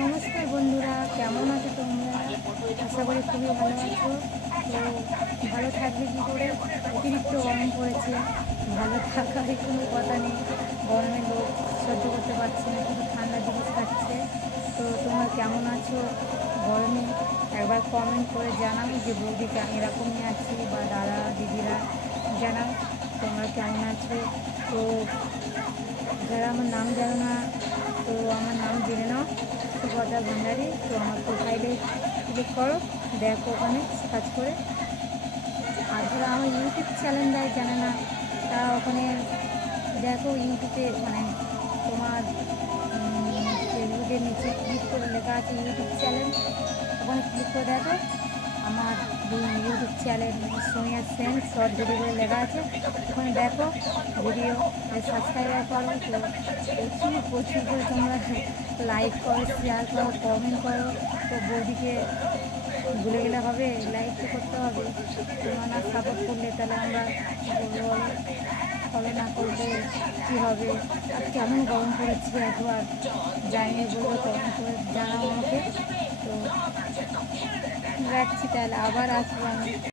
নমস্কার বন্ধুরা, কেমন আছো তোমরা? আশা করি খুবই ভালো আছো। তো ভালো থাকবে কী করে? অতিরিক্ত গরম পড়েছে, ভালো থাকার কোনো কথা নেই। গরমে লোক সহ্য করতে পারছে না, শুধু ঠান্ডা জিনিস খাচ্ছে। তো তোমরা কেমন আছো গরমে? একবার কমেন্ট করে জানাও যে বৌদিকে আমি এরকমই আছি, বা দাদা দিদিরা জানাও তোমরা কেমন আছো। তো যারা আমার নাম জানো না, তো আমার নাম জেনে নাও, সুভদ্রা ভান্ডারী। তো আমার প্রোফাইলে ক্লিক করো, দেখো ওখানে সার্চ করে। আর যারা আমার ইউটিউব চ্যানেল দেয় জানে না, তারা ওখানে দেখো ইউটিউবে, মানে তোমার ফেসবুকের নিচে ক্লিক করে লেখা আছে ইউটিউব চ্যানেল, ওখানে ক্লিক করে দেখো আমার YouTube channel Sonia Sen short video করে লেখা আছে। ওখানে দেখো ভিডিও, সাবস্ক্রাইবার করো। তো প্রচুর প্রচুর করে তোমরা লাইক করো, শেয়ার করো, কমেন্ট করো। তো বৌদিকে ভুলে গেলে হবে? লাইক তো করতে হবে। তোমরা না সাপোর্ট করলে তাহলে আমরা কী করবো বলো? ফলো না করলে কী হবে? আর কেমন গরম পড়েছে একবার জানিয়ে বলবো, তখন করে জানাও আমাকে। তো রাখছি, তাহলে আবার আসবো আমি।